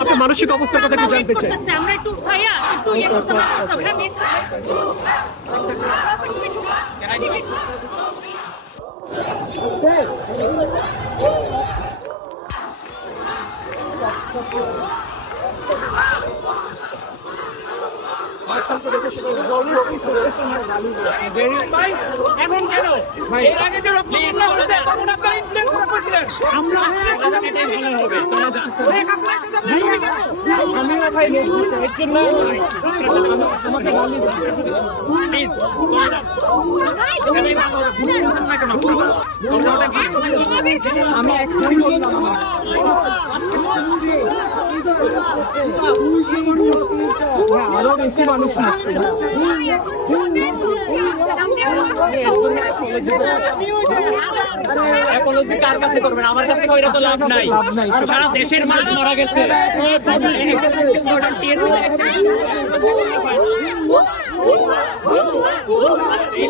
আপনি মানসিক অবস্থার কথা একটু জানতে চাই। আমরা একটু ভাইয়া একটু ইয়ে করতে পারবো। এখন কেন এর আগে যে রক্তবন্যা হয়েছে তখন আপনারা ইনফ্লুয়েন্স করে করেছিলেন। আমরা আমি ভাই এর জন্য আমাকে প্লিজ আমি আরো বেশি মানুষ অ্যাপোলজি কার কাছে করবেন? আমার কাছে কইরা তো লাভ নাই, সারা দেশের মানুষ মারা গেছে। এই